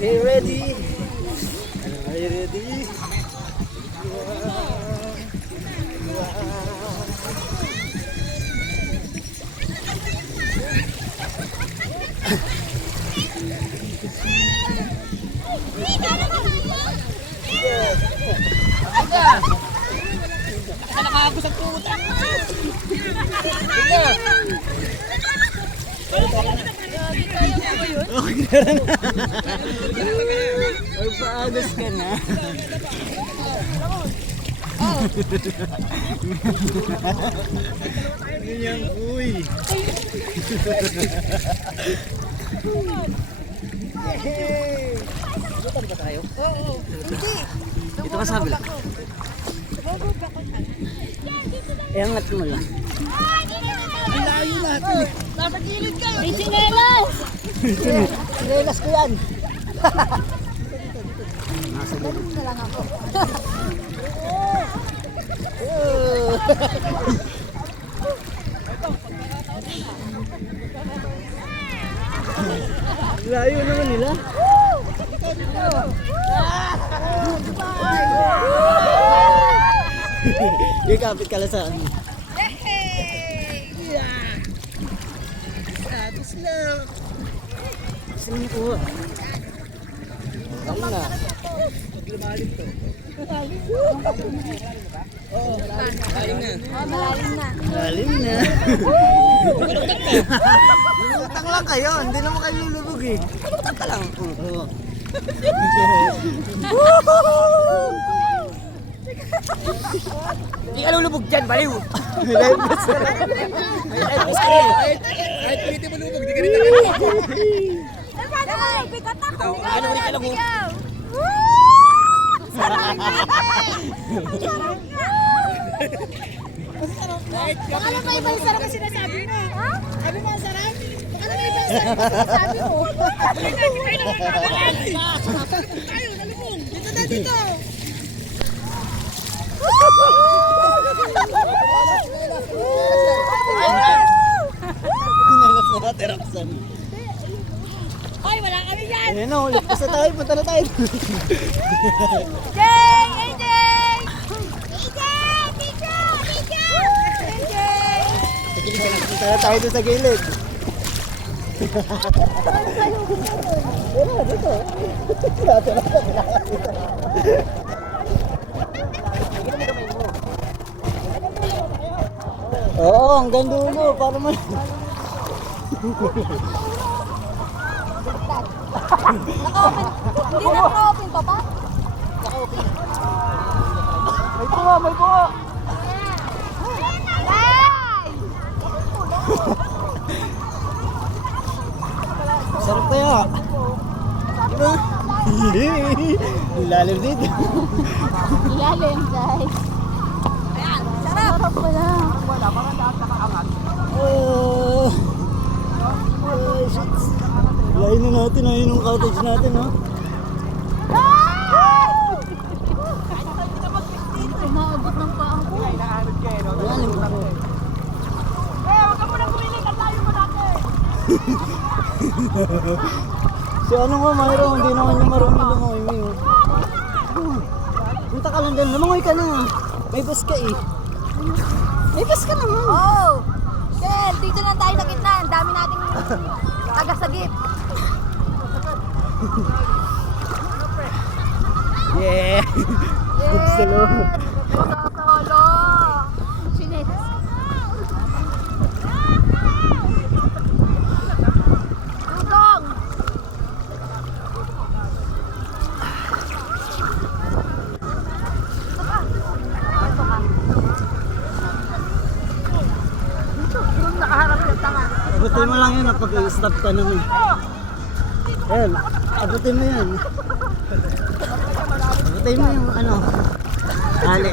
Okay, ready? Are you ready? Nakakagos ang puta. Okay na rin. Magpaagos ka na. Ganyan, uy. Lutan ba tayo? Oo. Hindi. Ito ka sabi lang. Eh, angat mo lang. Ang layo natin eh. Nasa gilid kayo. May sinelas. Sinelas ko yan. Nasa Ganun na lang ako. Layo naman nila. Di kapit ka lang sa ano. Status lang. Gusto mo ko. Ayun na. Pag lumalim to. Oo, malalim na. Malalim na. Lalim na. Lulutang lang kayo. Hindi naman kayo lulubog eh. Lulutang ka lang. Oo. Hindi ka lulubog dyan, baliw. Live bus ka na. Kahit pwede mo lubog, di ka rin nakalubog. Ano rin ka lang mo? Baka na ba ibang sarap ang sinasabi mo? Ha? Sabi mo ang sarap? Baka na ba ibang sarap ang sinasabi mo? Tayo, nalubog. Dito na, dito. Pinalas na natin, Roxan. Ay, wala kami yan! Ayan o, ulit na tayo. Punta na tayo. Jeng! Hey, Jeng! Jeng! Jeng! Punta na tayo doon sa gilid. Dito. Oo, hanggang dulo. Para man. Hindi na naka-open pa ba? May bunga, may bunga. Sarap kaya. Diba? Lalim dito. Ilalim, guys. Ayan, sarap pala. Oh. Oh, shit. Lain na natin, ayun yung cottage natin, ha? Umaabot ng paa ko. Lalim ba? Huwag ka munang gumilig. Ang layo mo natin. Si ano nga, Mayro, hindi naman niya marunong lumangoy, Mayo. Punta ka lang dyan, lumangoy ka na. May bus ka eh. May bus ka naman. Oh! Kel, dito lang tayo sa gitna. Ang dami nating taga-sagip. Yeah! Salo. Solo! Sinet. Tudong! Nakaharap yung tanga. Abutin mo lang yun pag i-stop ka naman. Ayan, abutin mo yan. Abutin mo yung ano. Hali.